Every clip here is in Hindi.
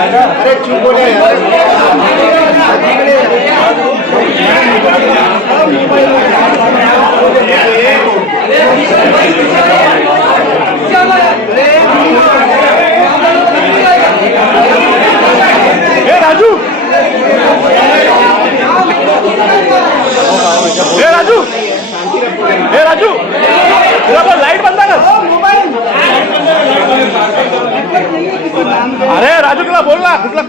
अरे चुप हो जाए राजू, राजू लाइट बंद कर। अरे राजू तुला बोल ना कुठला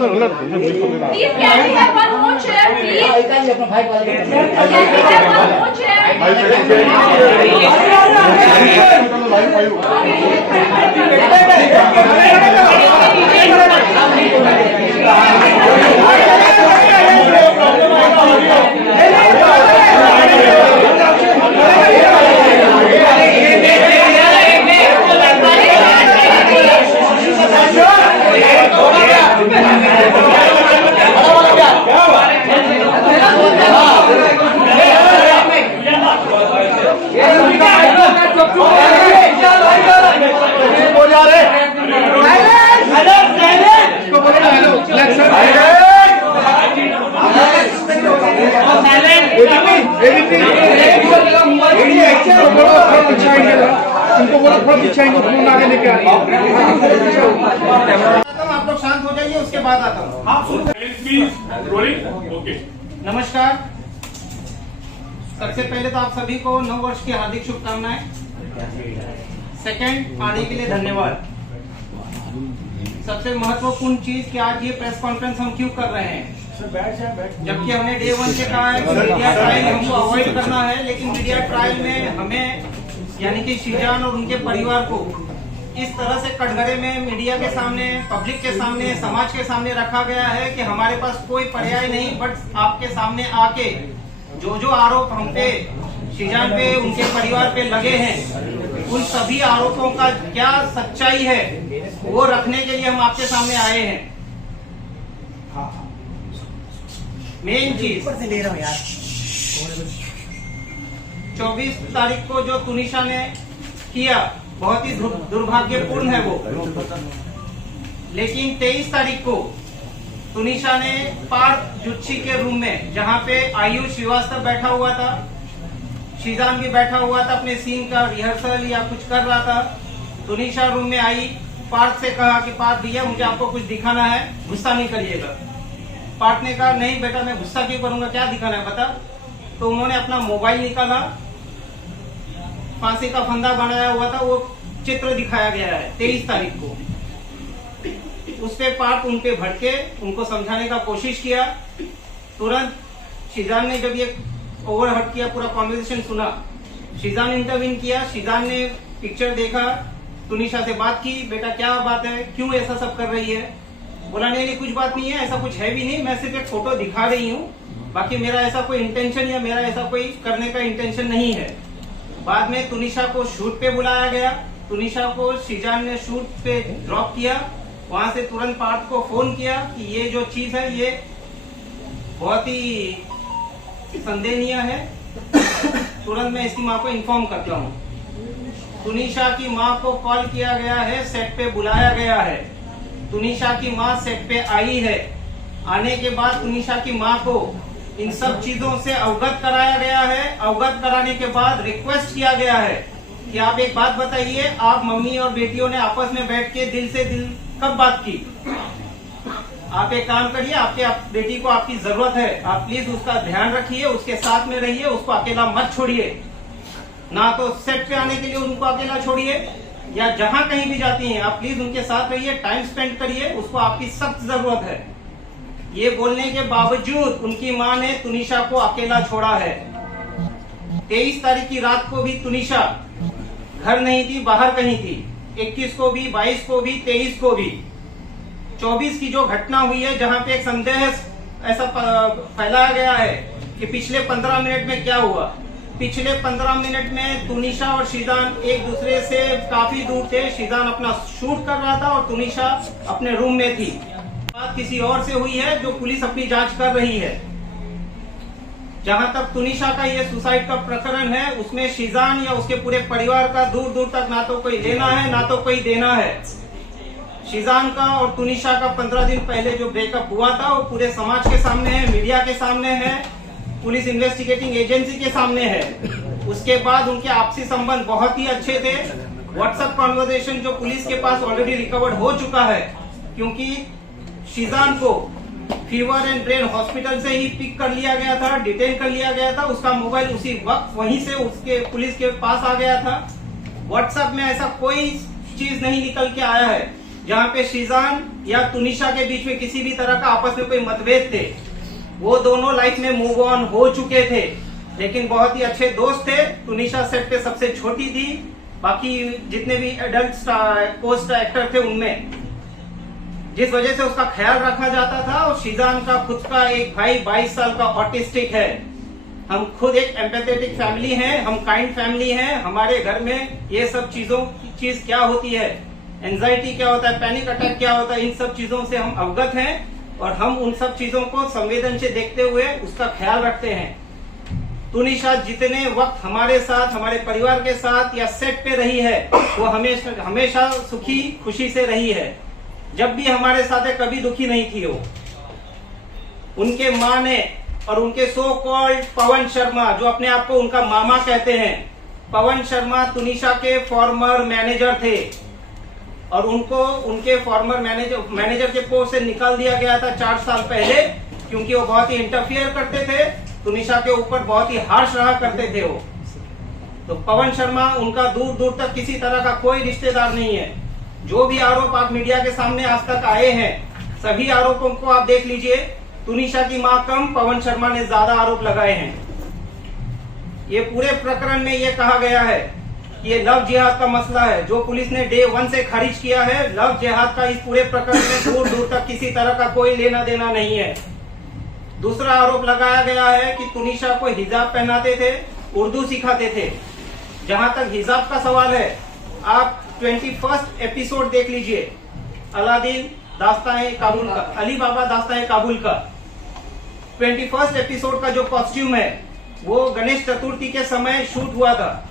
आप लोग शांत हो जाइए, उसके बाद आता हूँ। नमस्कार, सबसे पहले तो आप सभी को नव वर्ष की हार्दिक शुभकामनाएं। सेकंड, आने के लिए धन्यवाद। सबसे महत्वपूर्ण चीज कि आज ये प्रेस कॉन्फ्रेंस हम क्यों कर रहे हैं, जबकि हमने डे 1 से कहा है कि मीडिया ट्रायल हमको अवॉइड करना है, लेकिन मीडिया ट्रायल में हमें यानी कि शीजान और उनके परिवार को इस तरह से कटघरे में मीडिया के सामने, पब्लिक के सामने, समाज के सामने रखा गया है कि हमारे पास कोई पर्याय नहीं बट आपके सामने आके जो आरोप हम पे, शीजान पे, उनके परिवार पे लगे हैं, उन सभी आरोपों का क्या सच्चाई है वो रखने के लिए हम आपके सामने आए हैं। मेन चीज 24 तारीख को जो तुनिशा ने किया बहुत ही दुर्भाग्यपूर्ण है वो, लेकिन 23 तारीख को तुनिशा ने पार्थ जुच्छी के रूम में, जहां पे आयुष श्रीवास्तव बैठा हुआ था, शीजान भी बैठा हुआ था, अपने सीन का रिहर्सल या कुछ कर रहा था, तुनिशा रूम में आई, पार्थ से कहा कि पार्थ भैया मुझे आपको कुछ दिखाना है, गुस्सा नहीं करिएगा। पार्थ ने कहा नहीं बेटा मैं गुस्सा क्यों करूंगा, क्या दिखाना है बता। तो उन्होंने अपना मोबाइल निकाला, फांसी का फंदा बनाया हुआ था, वो चित्र दिखाया गया है 23 तारीख को। उस पे पार्थ उन पे भड़के, उनको समझाने का कोशिश किया। तुरंत शीजान ने जब ये ओवरहट किया, पूरा कॉन्वर्सेशन सुना, शीजान इंटरवीन किया। शीजान ने पिक्चर देखा, तुनिशा से बात की, बेटा क्या बात है, क्यों ऐसा सब कर रही है। बोला नहीं कुछ बात नहीं है, ऐसा कुछ है भी नहीं, मैं सिर्फ एक फोटो दिखा रही हूँ, बाकी मेरा ऐसा कोई इंटेंशन या मेरा ऐसा कोई करने का इंटेंशन नहीं है। बाद में तुनिशा को शूट पे बुलाया गया, तुनिशा को शीजान ने शूट पे ड्रॉप किया। वहां से तुरंत पार्थ को फोन किया कि ये जो चीज है ये बहुत ही संदेहनीय है, तुरंत मैं इसकी माँ को इन्फॉर्म करता हूँ। तुनिशा की माँ को कॉल किया गया है, सेट पे बुलाया गया है, तुनिशा की माँ सेट पे आई है। आने के बाद तुनिशा की माँ को इन सब चीजों से अवगत कराया गया है। अवगत कराने के बाद रिक्वेस्ट किया गया है कि आप एक बात बताइए, आप मम्मी और बेटियों ने आपस में बैठ के दिल से दिल कब बात की। आप एक काम करिए, आपके बेटी को आपकी जरूरत है, आप प्लीज उसका ध्यान रखिए, उसके साथ में रहिए, उसको अकेला मत छोड़िए। ना तो सेट पे आने के लिए उनको अकेला छोड़िए, या जहां कहीं भी जाती हैं आप प्लीज उनके साथ रहिए, टाइम स्पेंड करिए, उसको आपकी सख्त जरूरत है। ये बोलने के बावजूद उनकी मां ने तुनिशा को अकेला छोड़ा है। 23 तारीख की रात को भी तुनिशा घर नहीं थी, बाहर कहीं थी। 21 को भी, 22 को भी, 23 को भी। 24 की जो घटना हुई है, जहां पे एक संदेह ऐसा फैलाया गया है कि पिछले 15 मिनट में क्या हुआ। पिछले 15 मिनट में तुनिशा और शीजान एक दूसरे से काफी दूर थे। शीजान अपना शूट कर रहा था और तुनिशा अपने रूम में थी। बात किसी और से हुई है जो पुलिस अपनी जांच कर रही है। जहां तक तुनिशा का ये सुसाइड का प्रकरण है, उसमें शीजान या उसके पूरे परिवार का दूर दूर तक ना तो कोई लेना है ना तो कोई देना है। शीजान का और तुनिशा का 15 दिन पहले जो ब्रेकअप हुआ था वो पूरे समाज के सामने है, मीडिया के सामने है, पुलिस इन्वेस्टिगेटिंग एजेंसी के सामने है। उसके बाद उनके आपसी संबंध बहुत ही अच्छे थे। व्हाट्सएप कॉन्वर्सेशन जो पुलिस के पास ऑलरेडी रिकवर्ड हो चुका है, क्योंकि शीजान को फीवर एंड ब्रेन हॉस्पिटल से ही पिक कर लिया गया था, डिटेन कर लिया गया था। उसका मोबाइल उसी वक्त वहीं से उसके पुलिस के पास आ गया था। व्हाट्सएप में ऐसा कोई चीज नहीं निकल के आया है जहां पे शीजान या तुनिशा के बीच में किसी भी तरह का आपस में कोई मतभेद थे। वो दोनों लाइफ में मूव ऑन हो चुके थे, लेकिन बहुत ही अच्छे दोस्त थे। तुनिशा सेट पे सबसे छोटी थी, बाकी जितने भी एडल्ट पोस्ट एक्टर थे उनमें, जिस वजह से उसका ख्याल रखा जाता था। और शीजान का खुद का एक भाई 22 साल का ऑटिस्टिक है। हम खुद एक एम्पैथेटिक फैमिली हैं, हम काइंड फैमिली हैं। हमारे घर में ये सब चीज क्या होती है, एंजाइटी क्या होता है, पैनिक अटैक क्या होता है, इन सब चीजों से हम अवगत हैं और हम उन सब चीजों को संवेदन से देखते हुए उसका ख्याल रखते हैं। तुनिशा जितने वक्त हमारे साथ, हमारे परिवार के साथ या सेट पे रही है, वो हमेशा सुखी खुशी से रही है। जब भी हमारे साथ है, कभी दुखी नहीं थी वो। उनके माँ ने और उनके सो कॉल्ड पवन शर्मा, जो अपने आप को उनका मामा कहते हैं, पवन शर्मा तुनिशा के फॉर्मर मैनेजर थे और उनको उनके फॉर्मर मैनेजर के पोस्ट से निकाल दिया गया था 4 साल पहले, क्योंकि वो बहुत ही इंटरफियर करते थे, तुनिशा के ऊपर बहुत ही हार्श रहा करते थे वो। तो पवन शर्मा उनका दूर दूर तक किसी तरह का कोई रिश्तेदार नहीं है। जो भी आरोप आप मीडिया के सामने आज तक आए हैं, सभी आरोपों को आप देख लीजिए। तुनिशा की मां कम, पवन शर्मा ने ज्यादा आरोप लगाए हैं। ये पूरे प्रकरण में ये कहा गया है कि ये लव जिहाद का मसला है, जो पुलिस ने डे 1 से खारिज किया है। लव जिहाद का इस पूरे प्रकरण में दूर दूर तक किसी तरह का कोई लेना देना नहीं है। दूसरा आरोप लगाया गया है कि तुनिशा को हिजाब पहनाते थे, उर्दू सिखाते थे। जहां तक हिजाब का सवाल है, आप 21st एपिसोड देख लीजिए, अलादीन दास्तान काबुल का, अली बाबा दास्तान काबुल का 21st एपिसोड का जो कॉस्ट्यूम है, वो गणेश चतुर्थी के समय शूट हुआ था।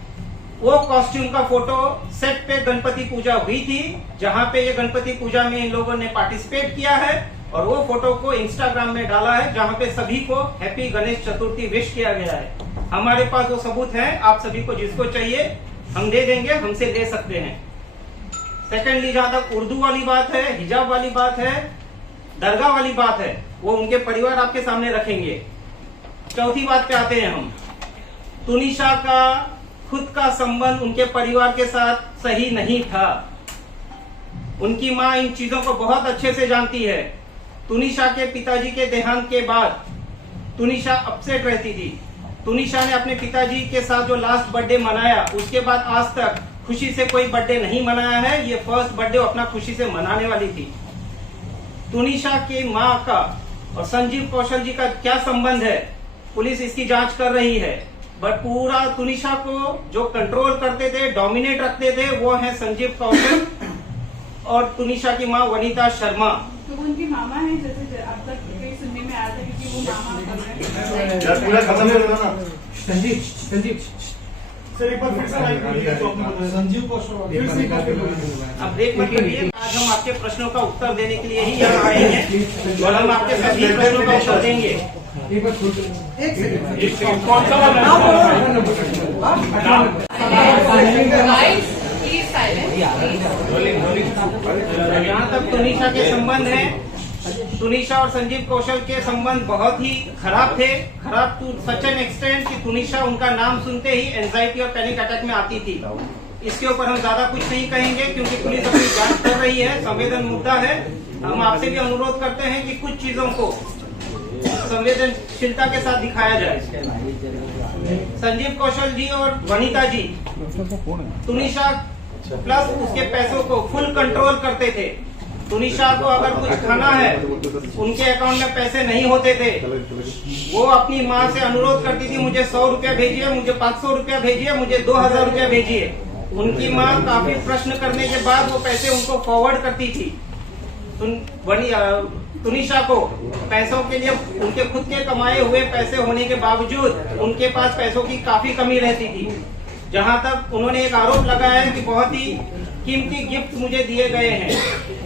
वो कॉस्ट्यूम का फोटो सेट पे गणपति पूजा हुई थी, जहां पे ये गणपति पूजा में इन लोगों ने पार्टिसिपेट किया है और वो फोटो को इंस्टाग्राम में डाला है, जहां पे सभी को हैप्पी गणेश चतुर्थी विश किया गया है। हमारे पास वो सबूत है, आप सभी को जिसको चाहिए हम दे देंगे, हमसे ले सकते हैं। सेकेंडली, जहां तक उर्दू वाली बात है, हिजाब वाली बात है, दरगाह वाली बात है, वो उनके परिवार आपके सामने रखेंगे। चौथी बात पे आते हैं हम। तुनिशा का खुद का संबंध उनके परिवार के साथ सही नहीं था। उनकी मां इन चीजों को बहुत अच्छे से जानती है। तुनिशा के पिताजी के देहांत के बाद तुनिशा अपसेट रहती थी। तुनिशा ने अपने पिताजी के साथ जो लास्ट बर्थडे मनाया, उसके बाद आज तक खुशी से कोई बर्थडे नहीं मनाया है। ये फर्स्ट बर्थडे अपना खुशी से मनाने वाली थी। तुनिशा की मां का और संजीव कौशल जी का क्या संबंध है, पुलिस इसकी जांच कर रही है। बट पूरा तुनिशा को जो कंट्रोल करते थे, डोमिनेट रखते थे, वो है संजीव कौशल और तुनिशा की मां वनीता शर्मा। तो वो उनकी मामा है, जैसे अब तक कहीं सुनने में आया था कि वो मामा कर रहे हैं। यार पूरा खत्म कर दो ना। संजीव सर एक बार फिर से लाइव करिए तो आपने बताया। संजीव कौशल फिर से एक बार करिए। अब ब्रेक मत करिए। आज हम आपके प्रश्नों का उत्तर देने के लिए ही यहाँ आए हैं और हम आपके सभी प्रश्नों का उत्तर देंगे। एक बार एक सेकंड कौन सा वाला जहाँ तक तुनिशा के संबंध है, तुनिशा और संजीव कौशल के संबंध बहुत ही खराब थे। खराब टू सच एन एक्सटेंट कि तुनिशा उनका नाम सुनते ही एंजाइटी और पैनिक अटैक में आती थी। इसके ऊपर हम ज्यादा कुछ नहीं कहेंगे क्योंकि पुलिस अपनी जांच कर रही है, संवेदन मुद्दा है। हम आपसे भी अनुरोध करते हैं कि कुछ चीजों को संवेदनशीलता के साथ दिखाया जाए। संजीव कौशल जी और वनीता जी तुनिशा प्लस उसके पैसों को फुल कंट्रोल करते थे। तुनिशा को अगर कुछ खाना है, उनके अकाउंट में पैसे नहीं होते थे, वो अपनी माँ से अनुरोध करती थी, मुझे 100 रुपया भेजिए, मुझे 500 रुपया भेजिए, मुझे 2000 रुपया भेजिए। उनकी माँ काफी प्रश्न करने के बाद वो पैसे उनको फॉरवर्ड करती थी। तुनिशा को पैसों के लिए उनके खुद के कमाए हुए पैसे होने के बावजूद उनके पास पैसों की काफी कमी रहती थी। जहां तक उन्होंने एक आरोप लगाया है कि बहुत ही कीमती गिफ्ट मुझे दिए गए हैं।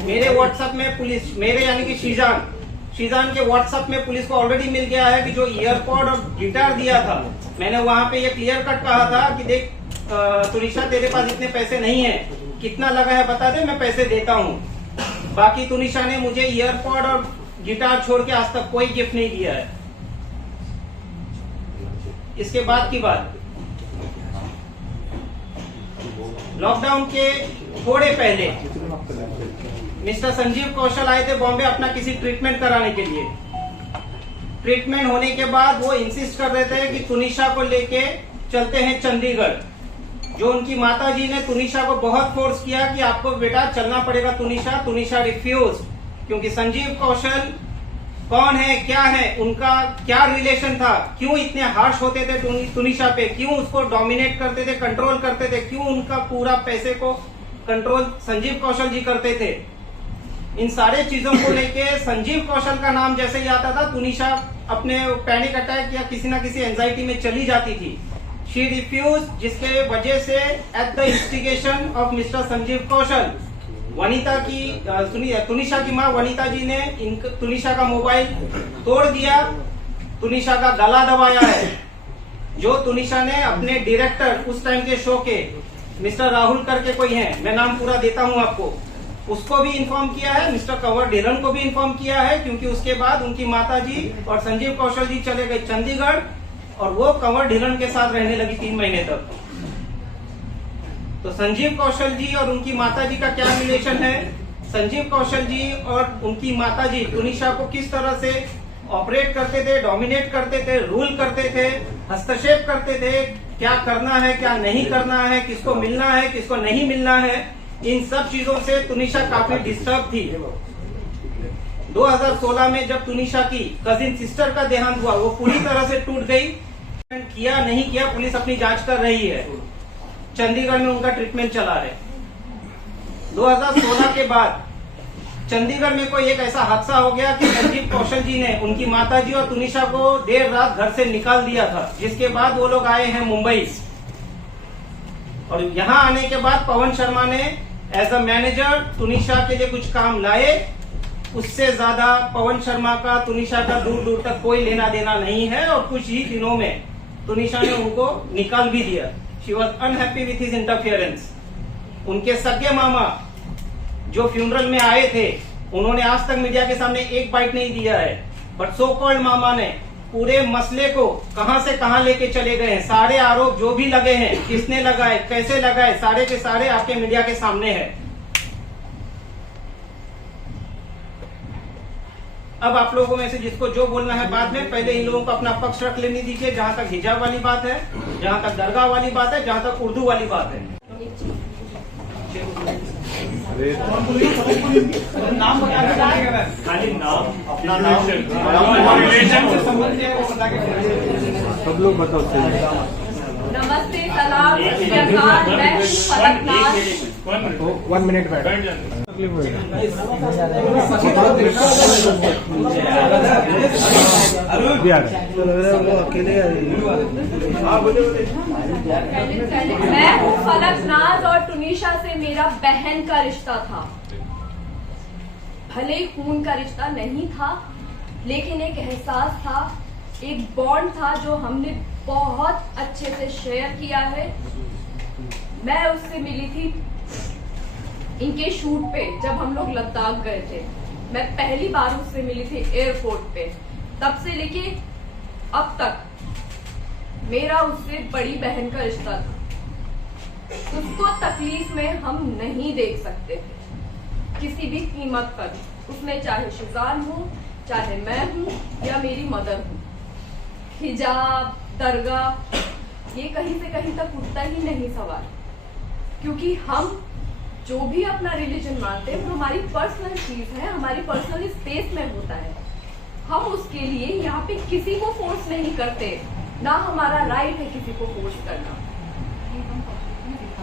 मेरे व्हाट्सएप में पुलिस, मेरे यानी कि शीजान के व्हाट्सएप में पुलिस को ऑलरेडी मिल गया है कि जो ईयरपॉड और गिटार दिया था, मैंने वहां पे ये क्लियर कट कहा था कि देख तुनिशा तेरे पास इतने पैसे नहीं है, कितना लगा है बता दे, मैं पैसे देता हूँ। बाकी तुनिशा ने मुझे ईयरपॉड और गिटार छोड़ के आज तक कोई गिफ्ट नहीं दिया है। इसके बाद की बात, लॉकडाउन के थोड़े पहले मिस्टर संजीव कौशल आए थे बॉम्बे अपना किसी ट्रीटमेंट कराने के लिए। ट्रीटमेंट होने के बाद वो इंसिस्ट कर रहे थे कि तुनिशा को लेके चलते हैं चंडीगढ़। जो उनकी माताजी ने तुनिशा को बहुत फोर्स किया कि आपको बेटा चलना पड़ेगा तुनिशा। तुनिशा रिफ्यूज, क्योंकि संजीव कौशल कौन है, क्या है, उनका क्या रिलेशन था, क्यों इतने हार्श होते थे तुनिशा पे, क्यों उसको डोमिनेट करते थे, कंट्रोल करते थे, क्यों उनका पूरा पैसे को कंट्रोल संजीव कौशल जी करते थे। इन सारे चीजों को लेके संजीव कौशल का नाम जैसे ही आता था, तुनिशा अपने पैनिक अटैक या किसी ना किसी एंजाइटी में चली जाती थी। शी रिफ्यूज, जिसके वजह से at the instigation of mister Sanjeev Kaushal, Vanita की तुनिशा की मां वनिता जी ने तुनिशा का मोबाइल तोड़ दिया, तुनिशा का गला दबाया है। जो तुनिशा ने अपने डायरेक्टर उस टाइम के शो के मिस्टर राहुल करके कोई है, मैं नाम पूरा देता हूं आपको, उसको भी इन्फॉर्म किया है, मिस्टर कंवर ढिलन को भी इन्फॉर्म किया है, क्योंकि उसके बाद उनकी माताजी और संजीव कौशल जी चले गए चंडीगढ़ और वो कंवर ढिलन के साथ रहने लगी 3 महीने तक। तो संजीव कौशल जी और उनकी माताजी का क्या रिलेशन है, संजीव कौशल जी और उनकी माताजी तुनिशा को किस तरह से ऑपरेट करते थे, डोमिनेट करते थे, रूल करते थे, हस्तक्षेप करते थे, क्या करना है, क्या नहीं करना है, किसको मिलना है, किसको नहीं मिलना है, इन सब चीजों से तुनिशा काफी डिस्टर्ब थी। 2016 में जब तुनिशा की कजिन सिस्टर का देहांत हुआ, वो पूरी तरह से टूट गई। किया नहीं किया पुलिस अपनी जांच कर रही है। चंडीगढ़ में उनका ट्रीटमेंट चला है। 2016 के बाद चंडीगढ़ में कोई एक ऐसा हादसा हो गया कि संजीव कौशल जी ने उनकी माताजी और तुनिशा को देर रात घर से निकाल दिया था, जिसके बाद वो लोग आए हैं मुंबई। और यहाँ आने के बाद पवन शर्मा ने एज अ मैनेजर तुनिशा के लिए कुछ काम लाए। उससे ज्यादा पवन शर्मा का तुनिशा का दूर दूर तक कोई लेना देना नहीं है, और कुछ ही दिनों में तुनिशा ने उनको निकाल भी दिया। She was unhappy with his interference. उनके सगे मामा जो फ्यूनरल में आए थे, उन्होंने आज तक मीडिया के सामने एक बाइट नहीं दिया है, बट सो कॉल्ड मामा ने पूरे मसले को कहां से कहां लेके चले गए हैं। सारे आरोप जो भी लगे हैं, किसने लगाए, कैसे लगाए, सारे के सारे आपके मीडिया के सामने है। अब आप लोगों में से जिसको जो बोलना है बाद में, पहले इन लोगों को अपना पक्ष रख लेने दीजिए, जहां तक हिजाब वाली बात है, जहां तक दरगाह वाली बात है, जहां तक उर्दू वाली बात है। नाम बता खाली नाम, अपना नाम, सब लोग बताओ। नमस्ते, सलाम, नमस्कार, मैं हूँ फलक नाज। 1 मिनट बैठ। मैं हूँ फलक नाज और तुनिशा से मेरा बहन का रिश्ता था। भले खून का रिश्ता नहीं था, लेकिन एक एहसास था, एक बॉन्ड था जो हमने बहुत अच्छे से शेयर किया है। मैं उससे मिली थी इनके शूट पे, जब हम लोग लद्दाख गए थे। मैं पहली बार उससे मिली थी एयरपोर्ट पे। तब से लेके अब तक मेरा उससे बड़ी बहन का रिश्ता था। उसको तकलीफ में हम नहीं देख सकते थे किसी भी कीमत पर, उसमें चाहे शिजान हो, चाहे मैं हूँ या मेरी मदर हूँ। हिजाब, दरगाह, ये कहीं से कहीं तक उठता ही नहीं सवाल, क्योंकि हम जो भी अपना रिलीजन मानते हैं वो हमारी पर्सनल चीज है, हमारी पर्सनल स्पेस में होता है। हम उसके लिए यहाँ पे किसी को फोर्स नहीं करते, ना हमारा राइट है किसी को फोर्स करना,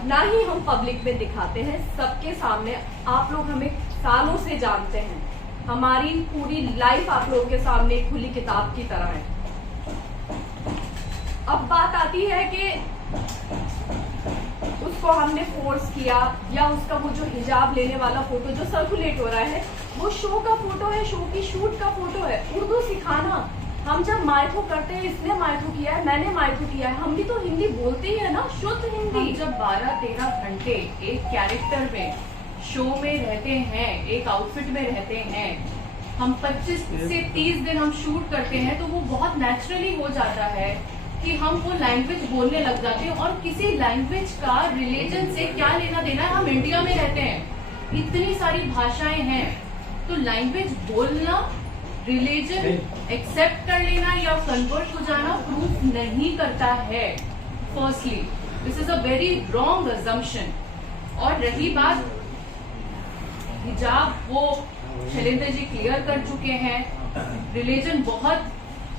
ना ही हम पब्लिक में दिखाते हैं सबके सामने। आप लोग हमें सालों से जानते हैं। हमारी पूरी लाइफ आप लोगों के सामने एक खुली किताब की तरह है। अब बात आती है कि उसको हमने फोर्स किया या उसका वो जो हिजाब लेने वाला फोटो जो सर्कुलेट हो रहा है वो शो का फोटो है, शो की शूट का फोटो है। उर्दू सिखाना, हम जब मायथो करते हैं, इसने मायथो किया है, मैंने मायथो किया है, हम भी तो हिंदी बोलते ही है ना, शुद्ध हिंदी। हम जब 12-13 घंटे एक कैरेक्टर में शो में रहते हैं, एक आउटफिट में रहते हैं, हम 25 से 30 दिन हम शूट करते हैं, तो वो बहुत नेचुरली हो जाता है कि हम वो लैंग्वेज बोलने लग जाते हैं। और किसी लैंग्वेज का रिलीजन से क्या लेना देना है, हम इंडिया में रहते हैं, इतनी सारी भाषाएं हैं, तो लैंग्वेज बोलना, रिलीजन एक्सेप्ट कर लेना या कन्वर्ट हो जाना प्रूफ नहीं करता है। Firstly this is a very wrong assumption. और रही बात हिजाब, वो शैलेंद्र जी क्लियर कर चुके हैं। रिलीजन बहुत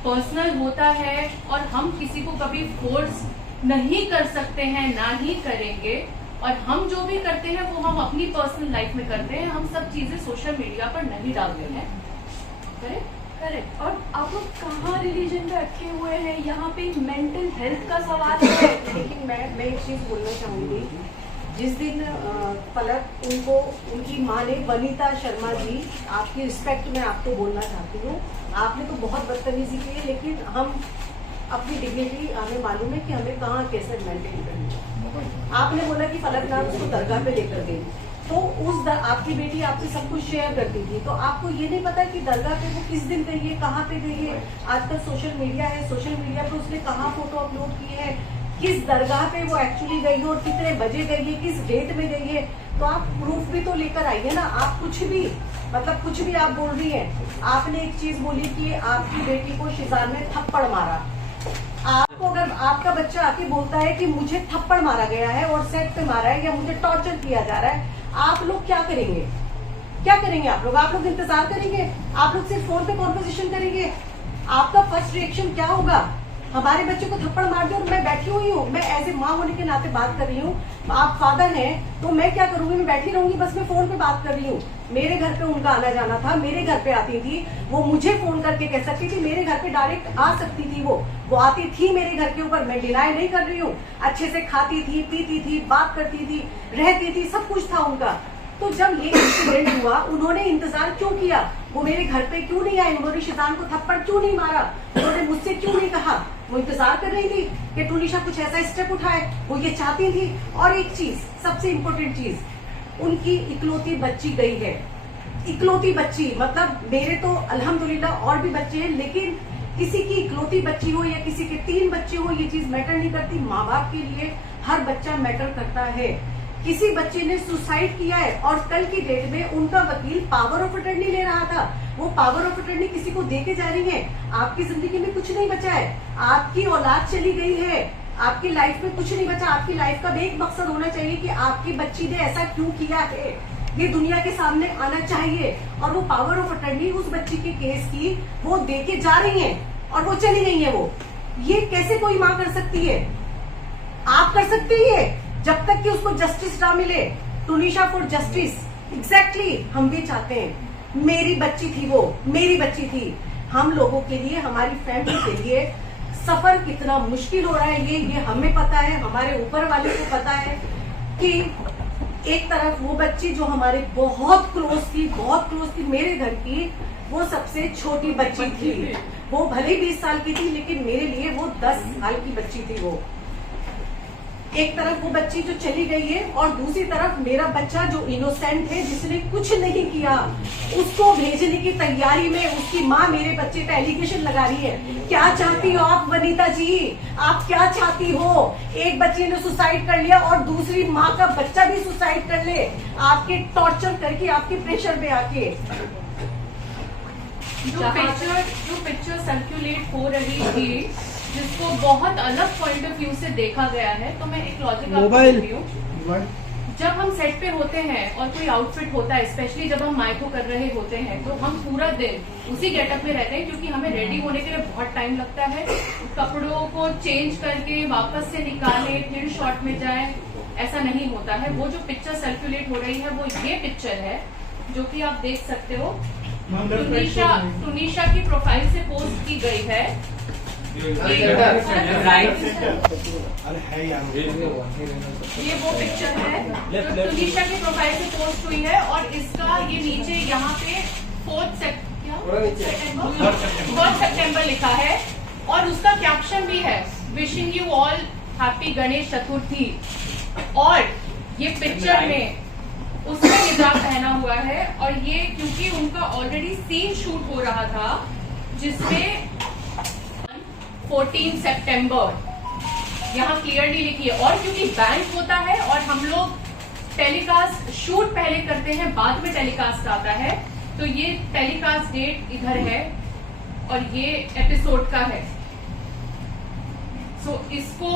पर्सनल होता है और हम किसी को कभी फोर्स नहीं कर सकते हैं, ना ही करेंगे। और हम जो भी करते हैं वो हम अपनी पर्सनल लाइफ में करते हैं, हम सब चीजें सोशल मीडिया पर नहीं डालते हैं। करेक्ट। और आप लोग कहाँ रिलीजन पे अटके हुए हैं, यहाँ पे मेंटल हेल्थ का सवाल है। लेकिन मैं एक चीज बोलना चाहूंगी, जिस दिन पलक उनको उनकी माँ ने, वनीता शर्मा जी, आपकी रिस्पेक्ट में आपको बोलना चाहती हूँ, आपने तो बहुत बदतमीजी की है, लेकिन हम अपनी डिग्निटी, हमें मालूम है कि हमें कहाँ कैसे मेंटेन करनी है। आपने बोला कि पलक नाम उसको दरगाह पे लेकर गई, तो आपकी बेटी आपसे सब कुछ शेयर करती थी, तो आपको ये नहीं पता कि दरगाह पे वो किस दिन गई है, कहाँ पे गई है। आजकल सोशल मीडिया है, सोशल मीडिया पे उसने कहाँ फोटो अपलोड किए हैं, किस दरगाह पे वो एक्चुअली गई है और कितने बजे गई है, किस डेट में गई है, तो आप प्रूफ भी तो लेकर आइए ना। आप कुछ भी, मतलब कुछ भी आप बोल रही हैं। आपने एक चीज बोली कि आपकी बेटी को शिजान ने थप्पड़ मारा। आपको अगर आपका बच्चा आके बोलता है कि मुझे थप्पड़ मारा गया है और सेट पे मारा है या मुझे टॉर्चर किया जा रहा है, आप लोग क्या करेंगे? क्या करेंगे आप लोग इंतजार करेंगे? आप लोग सिर्फ फोन पे कॉन्वर्सेशन करेंगे? आपका फर्स्ट रिएक्शन क्या होगा? हमारे बच्चे को थप्पड़ मार दे और मैं बैठी हुई हूँ, मैं एज ए माँ होने के नाते बात कर रही हूँ, आप फादर हैं, तो मैं क्या करूंगी? मैं बैठी रहूंगी, बस मैं फोन पे बात कर रही हूँ। मेरे घर पे उनका आना जाना था, मेरे घर पे आती थी, वो मुझे फोन करके कह सकती थी, मेरे घर पे डायरेक्ट आ सकती थी, वो आती थी मेरे घर के ऊपर, मैं डिनाई नहीं कर रही हूँ। अच्छे से खाती थी, पीती थी, बात करती थी, रहती थी, सब कुछ था उनका। तो जब ये इंसिडेंट हुआ, उन्होंने इंतजार क्यों किया? वो मेरे घर पे क्यों नहीं आई? उन्होंने शिजान को थप्पड़ क्यों नहीं मारा? उन्होंने मुझसे क्यों नहीं कहा? वो इंतजार कर रही थी कि टूनिशा कुछ ऐसा स्टेप उठाए, वो ये चाहती थी। और एक चीज, सबसे इम्पोर्टेंट चीज, उनकी इकलौती बच्ची गई है। इकलौती बच्ची, मतलब मेरे तो अल्हम्दुलिल्लाह और भी बच्चे हैं, लेकिन किसी की इकलौती बच्ची हो या किसी के 3 बच्चे हो, ये चीज मैटर नहीं करती। माँ बाप के लिए हर बच्चा मैटर करता है। किसी बच्चे ने सुसाइड किया है और कल की डेट में उनका वकील पावर ऑफ अटर्नी ले रहा था, वो पावर ऑफ अटर्नी किसी को दे के जा रही है। आपकी जिंदगी में कुछ नहीं बचा है, आपकी औलाद चली गई है, आपकी लाइफ में कुछ नहीं बचा। आपकी लाइफ का एक मकसद होना चाहिए कि आपकी बच्ची ने ऐसा क्यों किया है, ये दुनिया के सामने आना चाहिए। और वो पावर ऑफ अटर्नी उस बच्ची के केस की वो दे के जा रही है और वो चली गई है। वो ये कैसे कोई माँ कर सकती है? आप कर सकती है, जब तक कि उसको जस्टिस ना मिले। टूनिशा फॉर जस्टिस, एग्जैक्टली हम भी चाहते हैं। मेरी बच्ची थी, वो मेरी बच्ची थी। हम लोगों के लिए, हमारी फैमिली के लिए सफर कितना मुश्किल हो रहा है, ये हमें पता है, हमारे ऊपर वाले को पता है कि एक तरफ वो बच्ची जो हमारे बहुत क्लोज थी, मेरे घर की वो सबसे छोटी बच्ची थी। वो भले 20 साल की थी, लेकिन मेरे लिए वो 10 साल की बच्ची थी। वो एक तरफ वो बच्ची जो चली गई है और दूसरी तरफ मेरा बच्चा जो इनोसेंट है, जिसने कुछ नहीं किया, उसको भेजने की तैयारी में उसकी माँ मेरे बच्चे का एलिगेशन लगा रही है। क्या चाहती हो आप वनीता जी? आप क्या चाहती हो? एक बच्चे ने सुसाइड कर लिया और दूसरी माँ का बच्चा भी सुसाइड कर ले, आपके टॉर्चर करके, आपके प्रेशर में आके। जो पिक्चर सर्कुलेट हो रही थी, जिसको बहुत अलग पॉइंट ऑफ व्यू से देखा गया है, तो मैं एक लॉजिक आपको देती हूँ। जब हम सेट पे होते हैं और कोई आउटफिट होता है, स्पेशली जब हम माइको कर रहे होते हैं, तो हम पूरा दिन उसी गेटअप में रहते हैं, क्योंकि हमें रेडी होने के लिए बहुत टाइम लगता है। कपड़ों को चेंज करके वापस से निकाले, फिर शॉट में जाए, ऐसा नहीं होता है। वो जो पिक्चर सर्कुलेट हो रही है, वो ये पिक्चर है जो कि आप देख सकते हो मैम, left right टुनिशा side। टुनिशा की प्रोफाइल से पोस्ट की गई है। अरे है यार ये वो पिक्चर है जो टुनिशा की प्रोफाइल से पोस्ट हुई है और इसका ये नीचे यहाँ पे 4 सितंबर लिखा है और उसका कैप्शन भी है, wishing you all happy Ganesh Chaturthi. और ये पिक्चर में उसने हिजाब पहना हुआ है और ये क्योंकि उनका ऑलरेडी सीन शूट हो रहा था जिसमें 14 सितंबर यहाँ क्लियरली लिखी है। और क्योंकि बैंक होता है और हम लोग टेलीकास्ट शूट पहले करते हैं, बाद में टेलीकास्ट आता है, तो ये टेलीकास्ट डेट इधर है और ये एपिसोड का है। सो इसको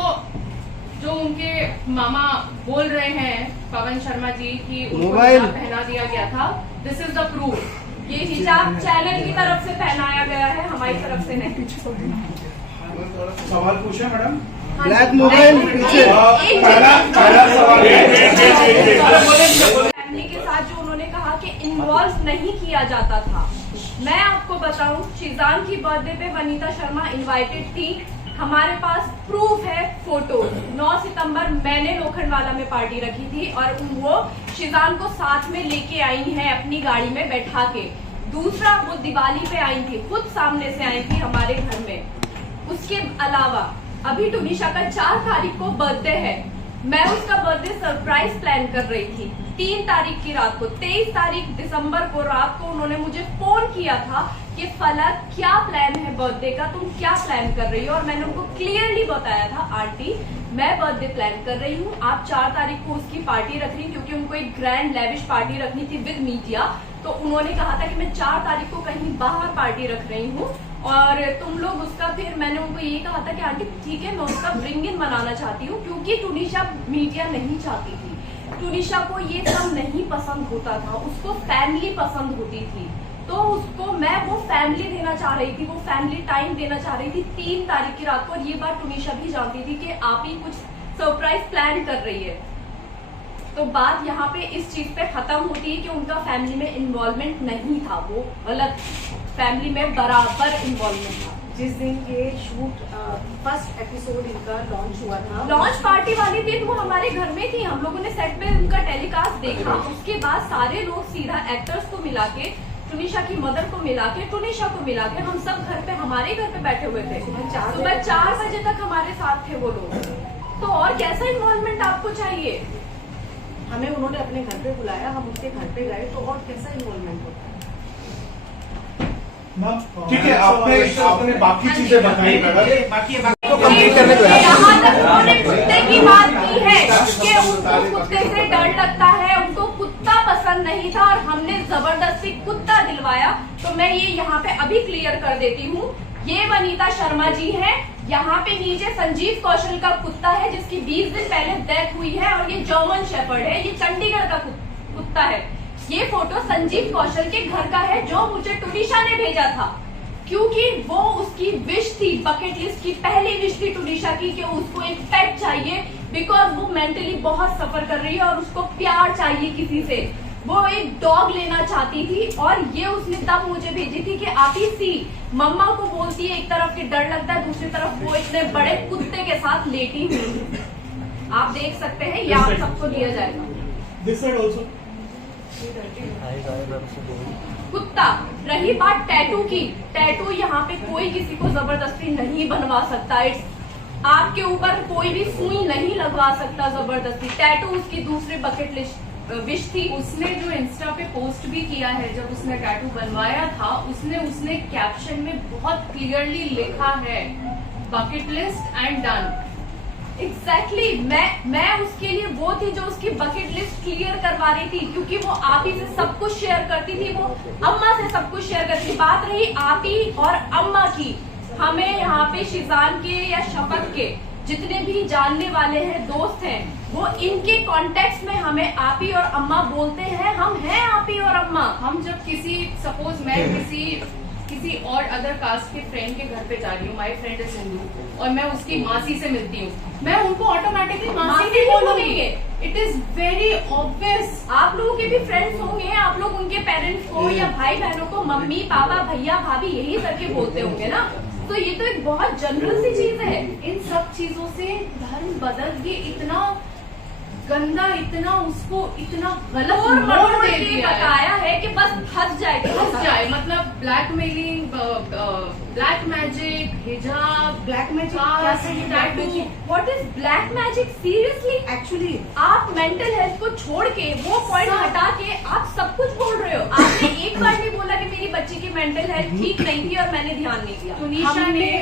जो उनके मामा बोल रहे हैं पवन शर्मा जी की उनको हिजाब पहना दिया गया था, दिस इज द प्रूफ। ये हिजाब चैनल की तरफ से पहनाया गया है, हमारी तरफ से नहीं। सवाल पूछे मैडम। ब्लैक मोबाइल पीछे पहला सवाल फैमिली के साथ जो उन्होंने कहा कि इन्वॉल्व नहीं किया जाता था, मैं आपको बताऊं शिजान की बर्थडे पे वनीता शर्मा इनवाइटेड थी। हमारे पास प्रूफ है, फोटो। 9 सितंबर मैंने लोखंडवाला में पार्टी रखी थी और वो शिजान को साथ में लेके आई हैं अपनी गाड़ी में बैठा के। दूसरा, वो दिवाली पे आई थी, खुद सामने से आई थी हमारे घर में। उसके अलावा अभी टुनिशा का 4 तारीख को बर्थडे है, मैं उसका बर्थडे सरप्राइज प्लान कर रही थी 3 तारीख की रात को। 23 तारीख दिसंबर को रात को उन्होंने मुझे फोन किया था कि फलक क्या प्लान है बर्थडे का, तुम क्या प्लान कर रही हो? और मैंने उनको क्लियरली बताया था, आंटी मैं बर्थडे प्लान कर रही हूँ, आप 4 तारीख को उसकी पार्टी रख रही, क्योंकि उनको एक ग्रैंड लेविश पार्टी रखनी थी विद मीडिया। तो उन्होंने कहा था कि मैं 4 तारीख को कहीं बाहर पार्टी रख रही हूँ और तुम लोग उसका, फिर मैंने उनको ये कहा था कि आंटी ठीक है, मैं उसका ब्रिंग इन मनाना चाहती हूँ, क्योंकि टुनिशा मीडिया नहीं चाहती थी। टुनिशा को ये सब नहीं पसंद होता था, उसको फैमिली पसंद होती थी। तो उसको मैं वो फैमिली देना चाह रही थी, वो फैमिली टाइम देना चाह रही थी 3 तारीख की रात को। और ये बात टुनिशा भी जानती थी कि आप ही कुछ सरप्राइज प्लान कर रही है। तो बात यहाँ पे इस चीज पे खत्म होती है कि उनका फैमिली में इन्वॉल्वमेंट नहीं था, वो गलत, फैमिली में बराबर इन्वॉल्वमेंट था। जिस दिन ये शूट फर्स्ट एपिसोड इनका लॉन्च हुआ था, लॉन्च पार्टी वाले दिन वो हमारे घर में थी, हम लोगों ने सेट पे उनका टेलीकास्ट देखा। उसके बाद सारे लोग सीधा एक्टर्स को मिला के, टुनिशा की मदर को मिला के, टुनिशा को मिला के, हम सब घर पे, हमारे घर पे बैठे हुए थे। सुबह 4 बजे तक हमारे साथ थे वो लोग। तो और कैसा इन्वॉल्वमेंट आपको चाहिए? हमें उन्होंने अपने घर पे बुलाया, हम उसके घर पे गए, तो और कैसा इन्वॉल्वमेंट होता है? ठीक है, आपने बाकी चीजें बताई मैडम। यहाँ तक उन्होंने कुत्ते की बात की है कि उनको कुत्ते से डर लगता है, उनको कुत्ता पसंद नहीं था और हमने जबरदस्ती कुत्ता दिलवाया। तो मैं ये यहाँ पे अभी क्लियर कर देती हूँ, ये वनीता शर्मा जी हैं, यहाँ पे नीचे संजीव कौशल का कुत्ता है जिसकी 20 दिन पहले डेथ हुई है, और ये जर्मन शेफर्ड है, ये चंडीगढ़ का कुत्ता है। ये फोटो संजीव कौशल के घर का है जो मुझे टुनिशा ने भेजा था, क्योंकि वो उसकी विश थी, बकेट लिस्ट की पहली विश थी टुनिशा की कि उसको एक पेट चाहिए, बिकॉज वो मेंटली बहुत सफर कर रही है और उसको प्यार चाहिए किसी से। वो एक डॉग लेना चाहती थी और ये उसने तब मुझे भेजी थी कि आप ही सी मम्मा को बोलती है, एक तरफ के डर लगता है, दूसरी तरफ वो इतने बड़े कुत्ते के साथ लेटी हुई। आप देख सकते हैं, ये आप सबको दिया जाएगा। दिस साइड आल्सो कुत्ता। रही बात टैटू की, टैटू यहाँ पे कोई किसी को जबरदस्ती नहीं बनवा सकता। आपके ऊपर कोई भी सुई नहीं लगवा सकता जबरदस्ती। टैटू उसकी दूसरी बकेट लिस्ट विश थी। उसने जो इंस्टा पे पोस्ट भी किया है, जब उसने टैटू बनवाया था, उसने कैप्शन में बहुत क्लियरली लिखा है bucket list and done. Exactly मैं उसके लिए वो थी जो उसकी बकेट लिस्ट क्लियर करवा रही थी, क्योंकि वो आप ही से सब कुछ शेयर करती थी, वो अम्मा से सब कुछ शेयर करती थी। बात रही आप ही और अम्मा की, हमें यहाँ पे शिजान के या शफक के जितने भी जानने वाले हैं, दोस्त हैं, वो इनके कॉन्टेक्स्ट में हमें आप ही और अम्मा बोलते हैं। हम हैं आप ही और अम्मा। हम जब किसी सपोज मैं किसी और अदर कास्ट के फ्रेंड के घर पे जा रही हूँ, माय फ्रेंड इज हिंदू, और मैं उसकी मासी से मिलती हूँ, मैं उनको ऑटोमेटिकली मासी भी बोलूंगी। It is very obvious. आप लोगों के भी फ्रेंड्स होंगे, आप लोग उनके पेरेंट्स को या भाई बहनों को मम्मी पापा भैया भाभी यही करके बोलते होंगे ना, तो ये तो एक बहुत जनरल सी चीज है। इन सब चीजों से धर्म बदल के इतना गंदा, इतना उसको इतना गलत मोड़ दे दिया है। बताया है कि बस फंस जाए, मतलब ब्लैकमेलिंग, ब्लैक मैजिक, हिजाब, ब्लैक मैजिक क्या सही है? Black magic what is black magic? Seriously actually आप मेंटल हेल्थ को छोड़ के वो पॉइंट हटा के आप सब कुछ बोल रहे हो। आपने एक बार भी बोला कि मेरी बच्ची की मेंटल हेल्थ ठीक नहीं थी और मैंने ध्यान नहीं दिया। तुनिशा ने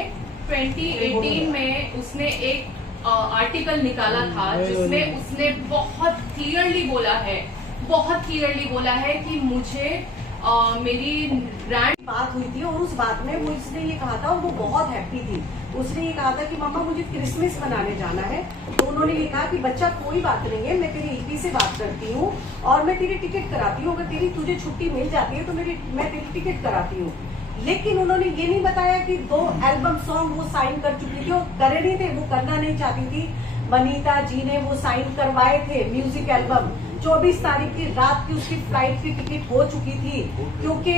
2018 में उसने एक आर्टिकल निकाला था जिसमें उसने बहुत क्लियरली बोला है कि मुझे मेरी रैंट बात हुई थी और उस बात में वो इसने ये कहा था और वो बहुत हैप्पी थी। उसने ये कहा था कि मम्मा मुझे क्रिसमस मनाने जाना है, तो उन्होंने ये कहा कि बच्चा कोई बात नहीं है, मैं तेरी ईपी से बात करती हूँ और मैं तेरी टिकट कराती हूँ, अगर तुझे छुट्टी मिल जाती है तो मैं तेरी टिकट कराती हूँ। लेकिन उन्होंने ये नहीं बताया कि 2 एल्बम सॉन्ग वो साइन कर चुकी थी और करे नहीं थे, वो करना नहीं चाहती थी। वनीता जी ने वो साइन करवाए थे म्यूजिक एल्बम। 24 तारीख की रात की उसकी फ्लाइट की टिकट हो चुकी थी, क्योंकि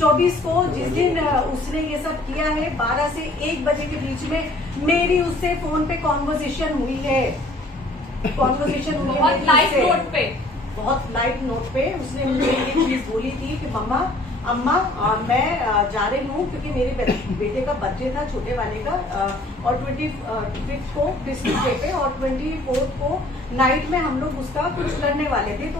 24 को जिस दिन उसने ये सब किया है 12 से 1 बजे के बीच में मेरी उससे फोन पे कॉन्वर्सेशन हुई है। बहुत लाइट नोट पे, बहुत लाइट नोट पे उसने मुझे ये चीज बोली थी कि मम्मा अम्मा मैं जा रही हूँ क्योंकि मेरे बेटे का बर्थडे था छोटे वाले का और 25 को क्रिसमस डे पे और 24 को नाइट में हम लोग उसका कुछ करने वाले थे। तो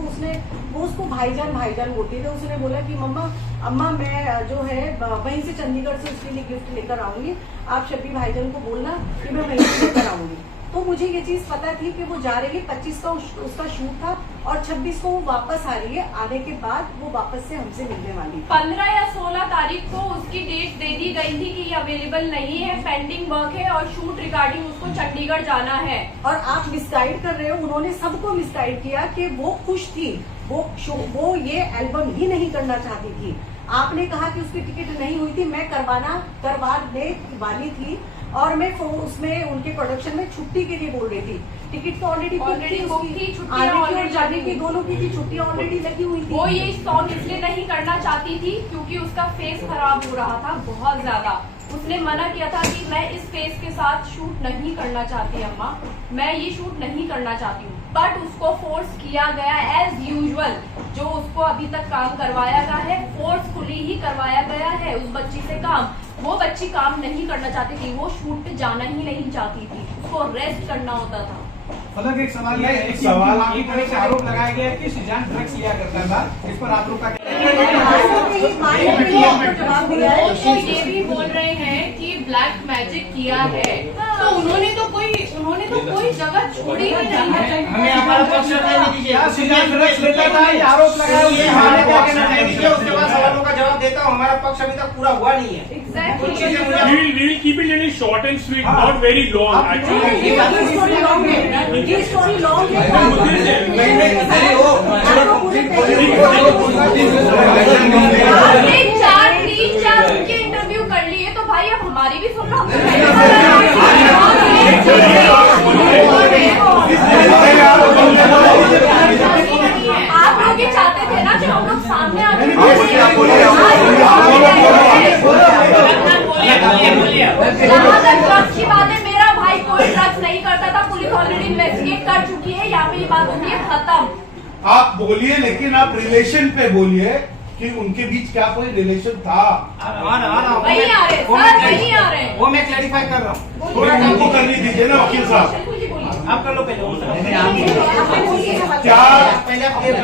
वो उसको भाईजान बोलती थे। उसने बोला कि मम्मा अम्मा मैं जो है वहीं से चंडीगढ़ से उसके लिए गिफ्ट लेकर आऊंगी, आप शब्बी भाईजान को बोलना कि मैं वहीं से लेकर आऊंगी। तो मुझे ये चीज पता थी कि वो जा रही है, 25 का उसका शूट था और 26 को वो वापस आ रही है। आने के बाद वो वापस से हमसे मिलने वाली। 15 या 16 तारीख को उसकी डेट दे दी गई थी कि ये अवेलेबल नहीं है, पेंडिंग वर्क है और शूट रिगार्डिंग उसको चंडीगढ़ जाना है। और आप मिसगाइड कर रहे हो, उन्होंने सबको मिसगाइड किया कि वो खुश थी, वो ये एल्बम ही नहीं करना चाहती थी। आपने कहा कि उसकी टिकट नहीं हुई थी, मैं करवाने वाली थी और मैं उसमें उनके प्रोडक्शन में छुट्टी के लिए बोल रही थी। टिकट तो ऑलरेडी बुक थी, छुट्टियां और जाने की दोनों की थी, छुट्टियां ऑलरेडी लगी हुई थी। वो ये सॉन्ग इसलिए नहीं करना चाहती थी क्योंकि उसका फेस खराब हो रहा था बहुत ज्यादा। उसने मना किया था कि मैं इस फेस के साथ शूट नहीं करना चाहती अम्मा, मैं ये शूट नहीं करना चाहती हूँ। बट उसको फोर्स किया गया एज यूजुअल, जो उसको अभी तक काम करवाया गया है फोर्सफुली ही करवाया गया है उस बच्ची से काम। वो बच्ची काम नहीं करना चाहती थी, वो शूट पे जाना ही नहीं चाहती थी, उसको रेस्ट करना होता था। अलग एक सवाल है, एक सवाल एक तरह से आरोप लगाया गया है कि सुजान ड्रग्स लिया करता था, इस पर आप लोग का जवाब दिया है। वो तो ये भी बोल रहे हैं कि ब्लैक मैजिक किया है, तो उन्होंने तो कोई जगह छोड़ी ही नहीं है। हमें हमारा पक्ष रखने दीजिए। सुजान ड्रग्स लेता था, ये आरोप लगाया ये हमारे क्या कहना चाहिए, उसके बाद सवालों का जवाब देता हूँ। हमारा पक्ष अभी तक पूरा हुआ नहीं है। कुछ चीजें मुझे We will keep it little short and sweet, not very long. Actually, ये स्टोरी लॉन्ग है, ये स्टोरी लॉन्ग आपने 4 उनके इंटरव्यू कर लिए तो भाई अब हमारी भी सुन लो। आप लोग ये चाहते थे ना कि हम लोग सामने आके जहाँ तक ड्रग्स की बात है, मेरा भाई कोई ड्रग्स नहीं करता था, पुलिस ऑलरेडी इन्वेस्टिगेट कर चुकी है, यहाँ पे ये बात होती है खत्म। आप बोलिए, लेकिन आप रिलेशन पे बोलिए कि उनके बीच क्या कोई रिलेशन था। वही आ रहे सर, वही आ रहे हैं। वो मैं क्लैरिफाई कर रहा हूँ। थोड़ा उनको करने दीजिए ना वकील साहब। आप कर लो पहले। क्या पहले आप क्लियर कर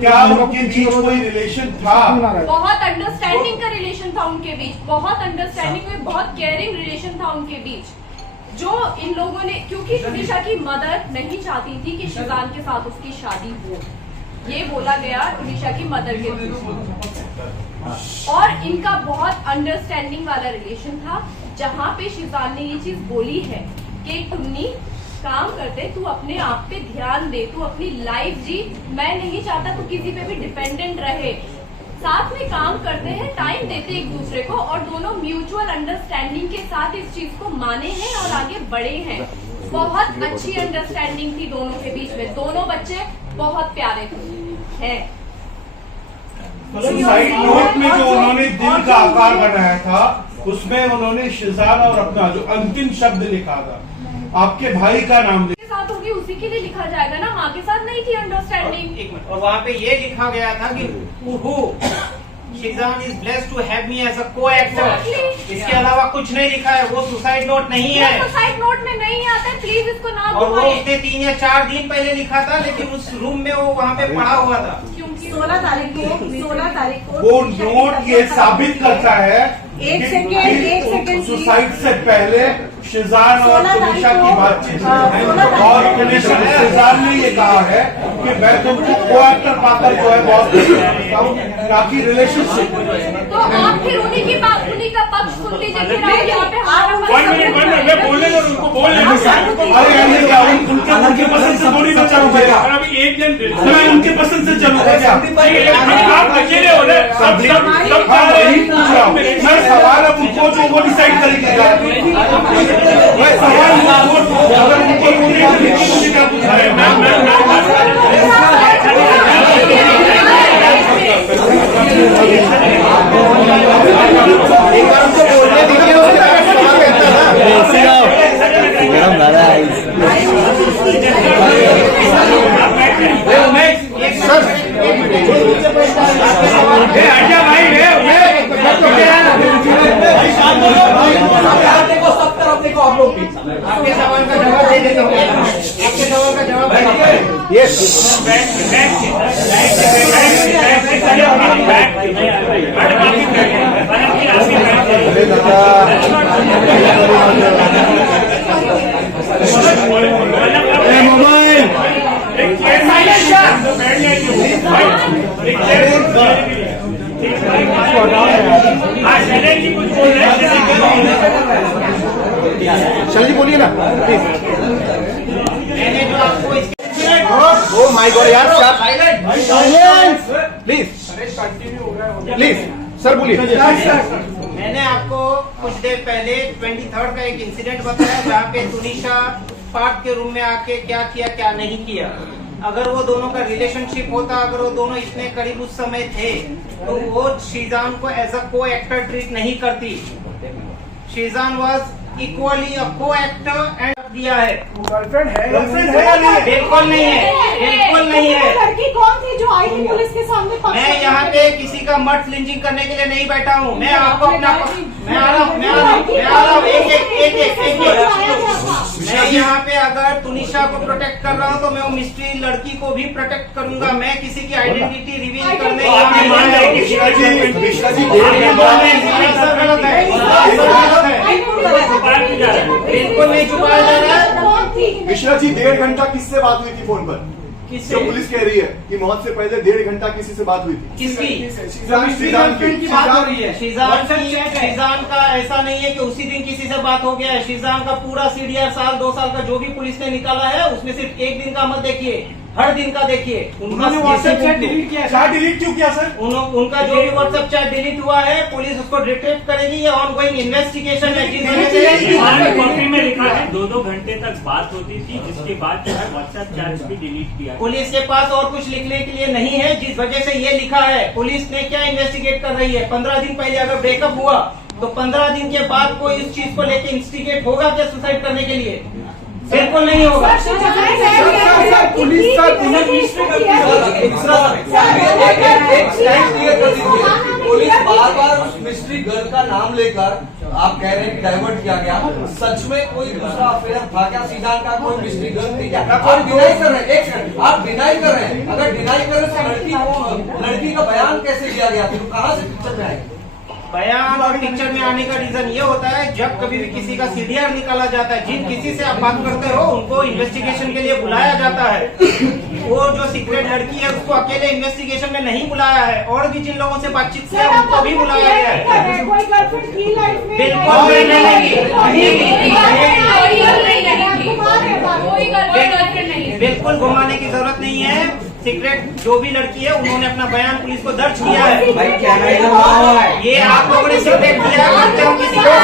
क्या उनके बीच कोई रिलेशन था? बहुत अंडरस्टैंडिंग का रिलेशन था उनके बीच, बहुत अंडरस्टैंडिंग में, बहुत केयरिंग रिलेशन था उनके बीच, जो इन लोगों ने, क्योंकि तुनिशा की मदर नहीं चाहती थी कि शिजान के साथ उसकी शादी हो, ये बोला गया तुनिशा की मदर के थ्रू, और इनका बहुत अंडरस्टैंडिंग वाला रिलेशन था, जहाँ पे शिजान ने ये चीज बोली है कि टुन्नी काम करते, तू अपने आप पे ध्यान दे, तू अपनी लाइफ जी, मैं नहीं चाहता तू किसी पे भी डिपेंडेंट रहे। साथ में काम करते हैं, टाइम देते हैं एक दूसरे को और दोनों म्यूचुअल अंडरस्टैंडिंग के साथ इस चीज को माने हैं और आगे बढ़े हैं। बहुत अच्छी अंडरस्टैंडिंग थी दोनों के बीच में, दोनों बच्चे बहुत प्यारे हैं। सुसाइड नोट में जो उन्होंने दिल का आकार बनाया था उसमें उन्होंने शिजान और अपना जो अंतिम शब्द लिखा था आपके भाई का नाम के साथ होगी उसी के लिए लिखा जाएगा ना, माँ के साथ नहीं थी अंडरस्टैंडिंग। एक मिनट, और वहाँ पे ये लिखा गया था कि Sheezan is blessed to have me as a co-actor. इसके अलावा कुछ नहीं लिखा है, वो सुसाइड नोट नहीं है। सुसाइड नोट में नहीं आता है, प्लीज इसको ना और वो घुमाइए। उसने 3 या 4 दिन पहले लिखा था, लेकिन उस रूम में वो वहाँ पे पड़ा हुआ था। 16 तारीख को वो नोट ये साबित करता है एक सेकेंड सुसाइड से पहले शिजान और तुनिशा की बातचीत और शिजान ने ये कहा है कि मैं तुमको को-एक्टर पाकर जो है बहुत करता हूँ, ताकि रिलेशनशिप। तो आप फिर उन्हीं का पक्ष सुन लीजिए। फिर आप यहाँ पे वन मिनट मैं बोलने दो, उनको बोलने दो। अरे यार क्या उनके पसंद से थोड़ी मैं चलूंगा क्या? और अभी एक जन मैं उनके पसंद से चलूंगा क्या? आप अकेले हो रहे, सब जा रहे हैं। मैं सवाल अब उनको जो वो डिसाइड करेंगे मैं सवाल अगर उनको क्या पूछ रहे आपके सवाल का जवाब दे देता हूँ। आपके सवाल का जवाब कुछ बोल रहे शैलजी बोलिए ना प्लीज। मैंने जो आपको इसके ओ माय गॉड यार, साइलेंस प्लीज प्लीज सर बोलिए। मैंने आपको कुछ देर पहले 23rd का एक इंसिडेंट बताया जहाँ पे तुनिशा पार्क के रूम में आके क्या किया क्या नहीं किया। अगर वो दोनों का रिलेशनशिप होता, अगर वो दोनों इतने करीब उस समय थे, तो वो शिजान को एज अ को-एक्टर ट्रीट नहीं करती। Sheezan was equally a co-actor and दिया है। गर्लफ्रेंड है या नहीं? बिल्कुल नहीं है, बिल्कुल नहीं है। लड़की कौन थी जो आई थी पुलिस के सामने? मैं यहाँ पे किसी का मर्ड लिंचिंग करने के लिए नहीं बैठा हूँ। मैं आपको अपना मैं आ रहा हूँ मैं यहाँ पे अगर तुनिशा को प्रोटेक्ट कर रहा हूँ तो मैं वो मिस्ट्री लड़की को भी प्रोटेक्ट करूंगा। मैं किसी की आइडेंटिटी रिवील करने बिल्कुल नहीं छुपाया जा रहा है। मिश्रा जी 1.5 घंटा किससे बात हुई थी फोन पर? किससे? जो पुलिस कह रही है कि मौत से पहले 1.5 घंटा किसी से बात हुई थी। किसकी? शिजान की बात हो रही है। शिजान का ऐसा नहीं है कि उसी दिन किसी से बात हो गया है। शिजान का पूरा सीडीआर साल 2 साल का जो भी पुलिस ने निकाला है उसमें सिर्फ एक दिन का मत देखिए, हर दिन का देखिए। उन्होंने व्हाट्सएप चैट डिलीट किया। क्या डिलीट क्यों किया सर? उनका जो भी व्हाट्सएप चैट डिलीट हुआ है पुलिस उसको डिटेक्ट करेगी। ये ऑनगोइंग इन्वेस्टिगेशन है। जिस वजह से कॉपी में लिखा है 2-2 घंटे तक बात होती थी, जिसके बाद जो है व्हाट्सएप चैट्स भी डिलीट किया। पुलिस के पास और कुछ लिखने के लिए नहीं है, जिस वजह से ये लिखा है। पुलिस ने क्या इन्वेस्टिगेट कर रही है? 15 दिन पहले अगर ब्रेकअप हुआ तो 15 दिन के बाद कोई इस चीज को लेकर इंस्टिगेट होगा क्या सुसाइड करने के लिए? बिल्कुल नहीं होगा। पुलिस बार बार मिस्ट्री गर्ल का नाम लेकर आप कह रहे हैं कि डाइवर्ट किया गया। सच में कोई दूसरा अफेयर था क्या? शिजान का कोई मिस्ट्री गर्ल थी क्या? आप डिनाई कर रहे हैं। एक सेकंड, आप डिनाई कर रहे हैं। अगर डिनाई कर रहे तो लड़की का बयान कैसे दिया गया था? कहाँ से पिक्चर में आएगी? बयान और पिक्चर में आने का रीजन ये होता है जब कभी भी किसी का सीडीआर निकाला जाता है, जिन किसी से आप बात करते हो उनको इन्वेस्टिगेशन के लिए बुलाया जाता है। वो जो सीक्रेट लड़की है उसको अकेले इन्वेस्टिगेशन में नहीं बुलाया है, और भी जिन लोगों से बातचीत किया उनको भी बुलाया गया है। बिल्कुल घुमाने की जरूरत नहीं है। सीक्रेट जो भी लड़की है उन्होंने अपना बयान पुलिस को दर्ज किया है। भाई कैमरा इधर लगाओ है। ये आप लोगों ने सीक्रेट किया करते हो किसी को।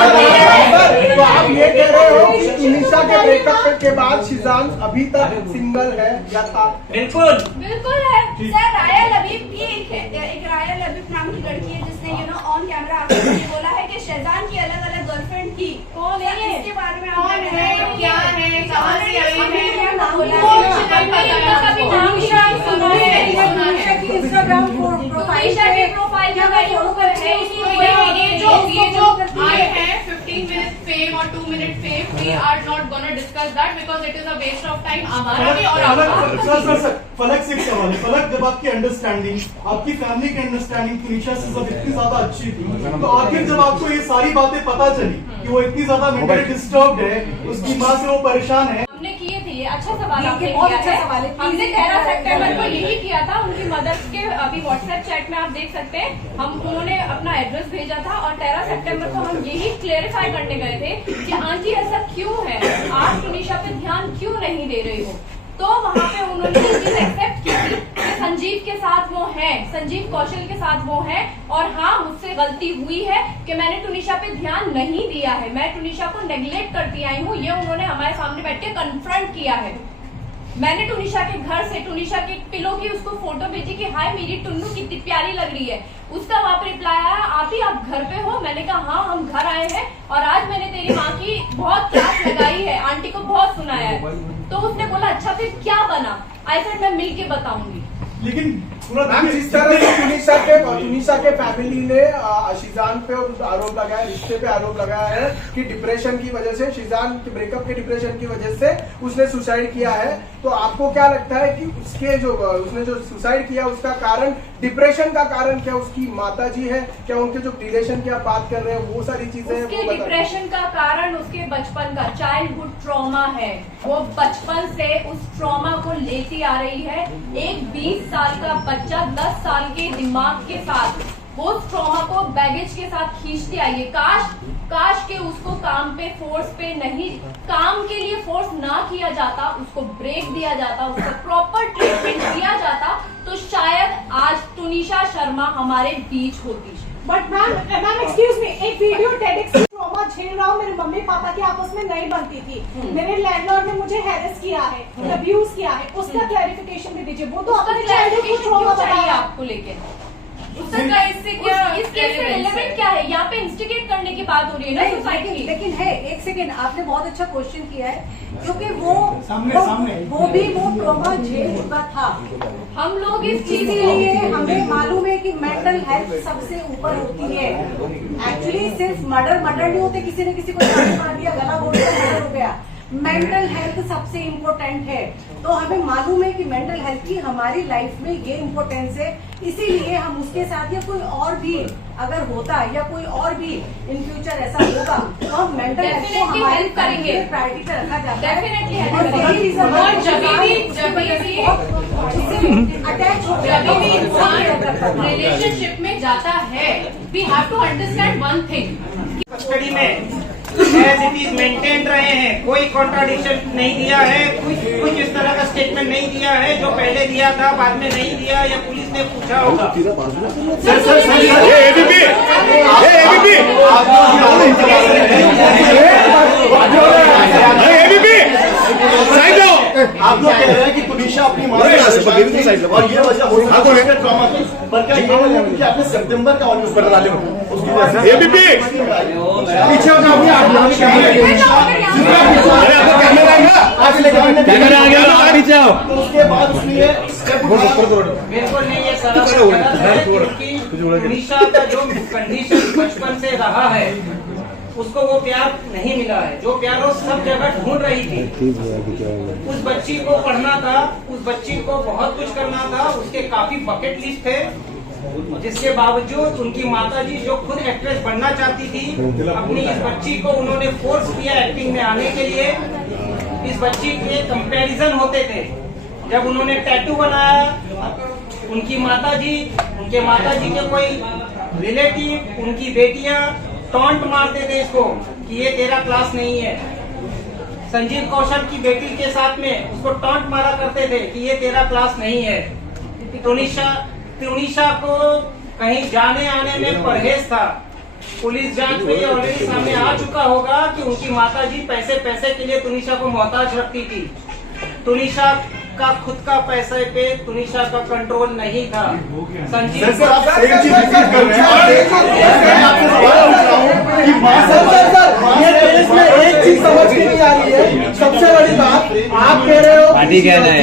तो आप ये कह रहे हो कि तुनिशा के ब्रेकअप के बाद शिजान अभी तक सिंगल है या था? बिल्कुल बिल्कुल है सर। राया लबीब की एक राया लबीब नाम की लड़की है जिसने ऑन कैमरा आपको ये बोला है कि शहजान की अलग अलग गर्लफ्रेंड थी। कौन है इसके बारे में कौन है, क्या है, कहाँ से आई है, इंस्टाग्राम प्रोफाइल ये जो आए हैं 15 मिनट फेम और 2 minute fame, we are not gonna discuss that because it is a waste of time हमारा भी और आपका। सर फलक से एक सवाल है। फलक, जब आपकी अंडरस्टैंडिंग, आपकी फैमिली की अंडरस्टैंडिंग तुनिशा से जब इतनी ज्यादा अच्छी थी, तो आखिर जब आपको ये सारी बातें पता चली कि वो इतनी ज्यादा मेंटली डिस्टर्ब्ड है, उसकी माँ से वो परेशान है। हमने किए थे ये अच्छा सवाल आपने बहुत किया अच्छा है। सवाल है। हमने 13 सितंबर को यही किया था। उनकी मदर के अभी व्हाट्सएप चैट में आप देख सकते हैं, उन्होंने अपना एड्रेस भेजा था और 13 सितंबर को हम यही क्लेरिफाई करने गए थे कि आंटी ऐसा क्यों है, आप तुनिशा पे ध्यान क्यों नहीं दे रही हो। तो वहाँ पे उन्होंने ये चीज एक्सेप्ट की थी कि संजीव के साथ वो है, संजीव कौशल के साथ वो है, और हाँ मुझसे गलती हुई है कि मैंने तुनिशा पे ध्यान नहीं दिया है, मैं तुनिशा को नेग्लेक्ट करती आई हूँ। ये उन्होंने हमारे सामने बैठ के कन्फ्रंट किया है। मैंने तुनिशा के घर से तुनिशा के पिलो की उसको फोटो भेजी कि हाय मेरी टुन्नू कितनी प्यारी लग रही है। उसका वहाँ पे रिप्लाई आया, आप ही आप घर पे हो? मैंने कहा हाँ हम घर आए हैं और आज मैंने तेरी माँ की बहुत क्लास लगाई है, आंटी को बहुत सुनाया है। तो उसने बोला अच्छा फिर क्या बना? आई सेड मैं मिल के बताऊंगी। लेकिन मैम जिस तरह से तुनिशा के फैमिली ने शिजान पे आरोप लगाया, रिश्ते पे आरोप लगाया है कि डिप्रेशन की वजह से, शिजान के ब्रेकअप के डिप्रेशन की वजह से उसने सुसाइड किया है, तो आपको क्या लगता है कि उसने जो सुसाइड किया उसका कारण, डिप्रेशन का कारण क्या उसकी माताजी है, क्या उनके जो रिलेशन की आप बात कर रहे हैं वो सारी चीजें? उसके डिप्रेशन का कारण उसके बचपन का चाइल्डहुड ट्रॉमा है। वो बचपन से उस ट्रॉमा को लेती आ रही है। एक 20 साल का बच्चा 10 साल के दिमाग के साथ वो उस ट्रॉमा को बैगेज के साथ खींचती आई है। काश के उसको काम पे फोर्स पे नहीं, काम के लिए फोर्स ना किया जाता, उसको ब्रेक दिया जाता, उसको प्रॉपर ट्रीटमेंट दिया जाता, तो शायद आज तुनिशा शर्मा हमारे बीच होती। बट मैम एक्सक्यूज मी, एक वीडियो टेडेक्स ट्रॉमा झेल रहा हूँ, मेरे मम्मी पापा की आपस में नहीं बनती थी, मेरे लैंडलॉर्ड ने मुझे हैरेस किया है, अब्यूज किया है, उसका क्लैरिफिकेशन दे दीजिए। वो तो अपने चाइल्डहुड ट्रॉमा चाहिए आपको लेके उसका इससे क्या, इसके रिलेवेंट क्या है? यहाँ पे इंस्टिगेट करने की बात हो रही है ना सोसाइटी। लेकिन है, एक सेकेंड, आपने बहुत अच्छा क्वेश्चन किया है, क्योंकि वो भी ट्रॉमा झेल चुका था। हम लोग इस चीज इसीलिए हमें मालूम है कि मेंटल हेल्थ सबसे ऊपर होती है। एक्चुअली सिर्फ मर्डर नहीं होते, किसी ने किसी को जान मार दिया, गला घोट दिया, मर्डर हो गया। मेंटल हेल्थ सबसे इम्पोर्टेंट है। तो हमें मालूम है कि मेंटल हेल्थ की हमारी लाइफ में ये इम्पोर्टेंस है, इसीलिए हम उसके साथ या कोई और भी अगर होता है या कोई और भी इन फ्यूचर ऐसा होगा तो हम मेंटल हेल्थ को हमारी प्रायोरिटी पे रखा जाता है। रिलेशनशिप में जाता है, we have to understand one thing, custody में एज इट इज मेंटेन रहे हैं, कोई कॉन्ट्राडिक्शन नहीं दिया है, कुछ इस तरह का स्टेटमेंट नहीं दिया है जो पहले दिया था बाद में नहीं दिया या पुलिस ने पूछा होगा। आप लोग कह रहे हैं कि तुनिशा अपनी माँ से और ये वजह हो सकती है ट्रॉमा की, पर क्या ये वजह क्योंकि आपने सितंबर का ऑडियो पर डाले उसकी वजह से पीछे हो जाओगे आप पीछे आओ, तो उसके बाद उसने बिल्कुल नहीं ये सारा तुनिशा का जो कंडीशन बचपन से रहा है उसको वो प्यार नहीं मिला है, जो प्यार वो सब जगह ढूंढ रही थी। उस बच्ची को पढ़ना था, उस बच्ची को बहुत कुछ करना था, उसके काफी बकेट लिस्ट थे, जिसके बावजूद उनकी माताजी जो खुद एक्ट्रेस बनना चाहती थी, अपनी इस बच्ची को उन्होंने फोर्स किया एक्टिंग में आने के लिए। इस बच्ची के कंपैरिजन होते थे, जब उन्होंने टैटू बनाया उनके माताजी के कोई रिलेटिव, उनकी बेटियां टॉन्ट मारते थे इसको कि ये तेरा क्लास नहीं है। संजीव कौशल की बेटी के साथ में उसको टॉन्ट मारा करते थे कि ये तेरा क्लास नहीं है। तुनिशा को कहीं जाने आने में परहेज था। पुलिस जांच में ये ऑलरेडी सामने आ चुका होगा कि उनकी माताजी पैसे के लिए तुनिशा को मोहताज रखती थी। तुनिशा का खुद का पैसे पे तुनिशा का कंट्रोल नहीं था। संजीव सर आप सेम चीज रिपीट कर रहे हैं। ये केस में एक चीज समझ में नहीं आ रही है। सबसे बड़ी बात आप कह रहे हो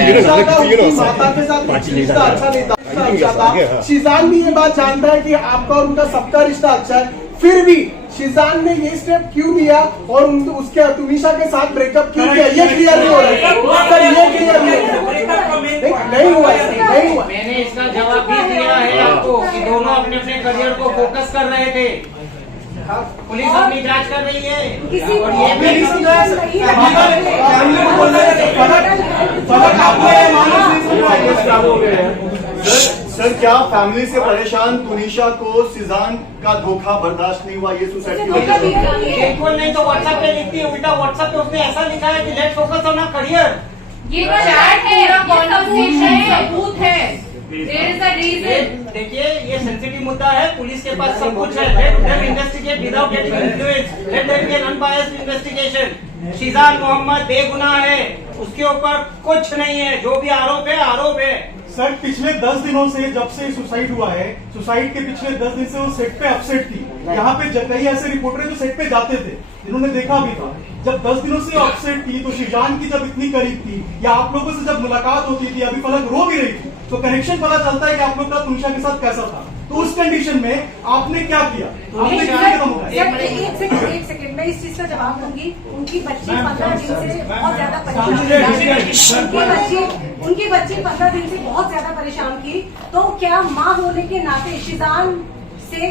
तुनिशा का उनकी माता के साथ रिश्ता अच्छा नहीं था। शिजान भी ये बात जानता है कि आपका और उनका सबका रिश्ता अच्छा है, फिर भी शिजान ने ये स्टेप क्यों लिया और उसके तुनिशा के साथ ब्रेकअप क्यों किया, ये क्लियर नहीं हो रहा है सर। ये क्लियर नहीं हुआ। मैंने इसका जवाब भी दिया है आपको कि दोनों अपने अपने करियर को फोकस कर रहे थे। पुलिस अपनी जांच कर रही है और ये भी सर क्या फैमिली से परेशान तुनिशा को शिजान का धोखा बर्दाश्त नहीं हुआ, ये सुसाइड की बिल्कुल नहीं। तो व्हाट्सएप पे लिखती है, उल्टा व्हाट्सएप पे उसने ऐसा लिखा है कि let's focus on our career. ये चैट है, कॉन्वर्सेशन सबूत है। There is a reason. देखिए ये सेंसिटिव मुद्दा है, पुलिस के पास सब कुछ है। Let them investigate without getting influence, let them be an unbiased investigation. Sheezan Mohammed बेगुनाह है, उसके ऊपर कुछ नहीं है। जो भी आरोप है सर पिछले 10 दिनों से जब से सुसाइड हुआ है, सुसाइड के पिछले 10 दिन से वो सेट पे अपसेट थी। यहाँ पे कई ऐसे रिपोर्टर जो सेट पे जाते थे जिन्होंने देखा भी था। जब 10 दिनों से अपसेट थी तो शिजान की जब इतनी करीब थी या आप लोगों से जब मुलाकात होती थी, अभी फलक रो भी रही थी, तो कनेक्शन पता चलता है कि आप लोग का तुनिशा के साथ कैसा था। तो उस कंडीशन में आपने क्या किया? आपने कितने कदम उठाए? एक सेकंड मैं इस चीज का जवाब दूंगी। उनकी बच्ची 15 दिन से बहुत ज्यादा उनकी बच्ची 15 दिन से बहुत ज्यादा परेशान थी। तो क्या माँ होने के नाते शिजान से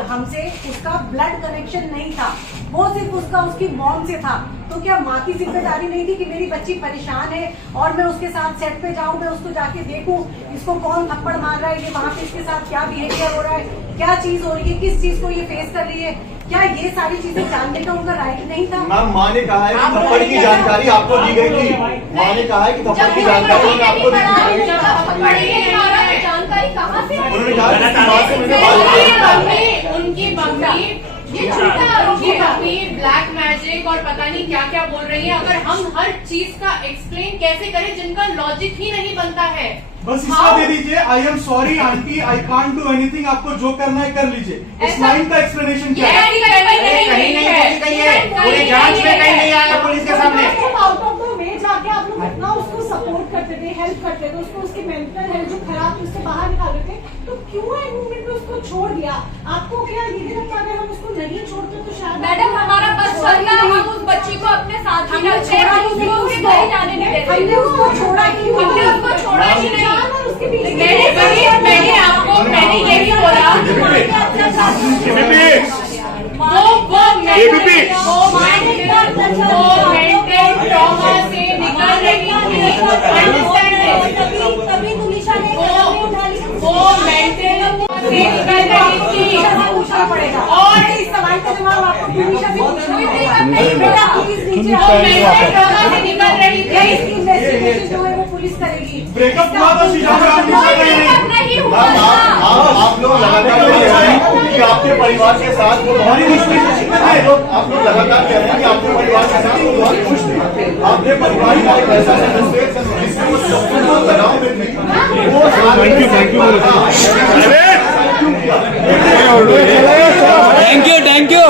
हमसे उसका ब्लड कनेक्शन नहीं था, वो सिर्फ उसकी मॉम से था। तो क्या माँ की जिम्मेदारी नहीं थी कि मेरी बच्ची परेशान है और मैं उसके साथ सेट पे जाऊं, मैं उसको जाके देखूं इसको कौन थप्पड़ मार रहा है, ये वहाँ पे इसके साथ क्या बिहेवियर हो रहा है, क्या चीज हो रही है, किस चीज को ये फेस कर रही है, क्या ये सारी चीजें जानने का उनका राइट नहीं था? मैम माँ ने कहा है कि थप्पड़ की जानकारी आपको दी गई थी। माँ ने कहा है कि थप्पड़ की जानकारी आपको दी गई। जानकारी कहाँ से? उन्होंने कहा कि माँ से मैंने बात की। उनकी मम्मी ये झूठा, उनकी मम्मी ब्लैक मैजिक और पता नहीं क्या क्या बोल रही है। अगर हम हर चीज का एक्सप्लेन कैसे करें जिनका लॉजिक ही नहीं बनता है। बस इसका दे दीजिए, I am sorry aunty, I can't do anything, आपको जो करना है कर लीजिए। इस लाइन का एक्सप्लेनेशन क्या है? कहीं नहीं बोली गई है, पूरी जांच में कहीं नहीं आया पुलिस के सामने। आउट ऑफ द वे जाके आप लोग इतना उसको सपोर्ट करते थे, हेल्प करते थे, उसको उसकी मेंटल हेल्थ जो खराब थी उससे बाहर निकाल रहे थे, तो क्यों एंड मोमेंट में उसको छोड़ दिया? आपको क्या ये लगता है हम उसको नहीं छोड़ते तो शायद मैडम हमारा बस चलता, हम उस बच्ची को अपने साथ ही रखते हैं, हम उसको भी कहीं जाने नहीं देते। हमने उसको छोड़ा ही नहीं, हमने उसको छोड़ा ही नहीं। मैंने आपको मैंने ये भी बोला वो मेंटल ट्रॉमा से निकल रही थी। तभी तुनिशा ने वो मेंटल से निकल रही थी। पूछना पड़ेगा और इस सवाल का जवाब आपको तुनिशा से पूछना पड़ेगा। वो मेंटल ट्रॉमा से निकल रही थी। इसकी इन्वेस्टिगेशन जो है वो पुलिस करेगी। ब्रेकअप हुआ तो शिजान नहीं हुआ। आप लोग लगातार कह रहे हैं कि आपके परिवार के साथ वो बहुत खुश थे। आप लोग लगातार कह रहे हैं कि आपके परिवार के साथ वो बहुत खुश थे। आपके परिवार का एक ऐसा सदस्य जिससे वो सबको तनाव में थे, वो थैंक यू थैंक यू।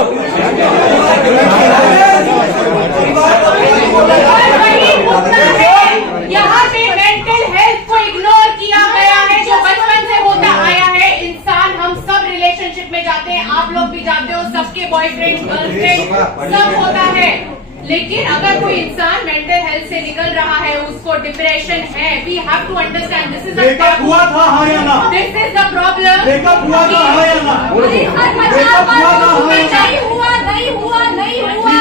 यहाँ पे मेंटल हेल्थ को इग्नोर किया गया है जो बचपन से होता आया है। इंसान हम सब रिलेशनशिप में जाते हैं, आप लोग भी जाते हो, सबके बॉयफ्रेंड गर्लफ्रेंड सब होता है। लेकिन अगर कोई इंसान मेंटल हेल्थ से निकल रहा है, उसको डिप्रेशन है, we have to understand this is breakup हुआ था हाँ या ना? This is the problem. Breakup हुआ था हाँ या ना? नहीं हुआ, नहीं हुआ, नहीं हुआ।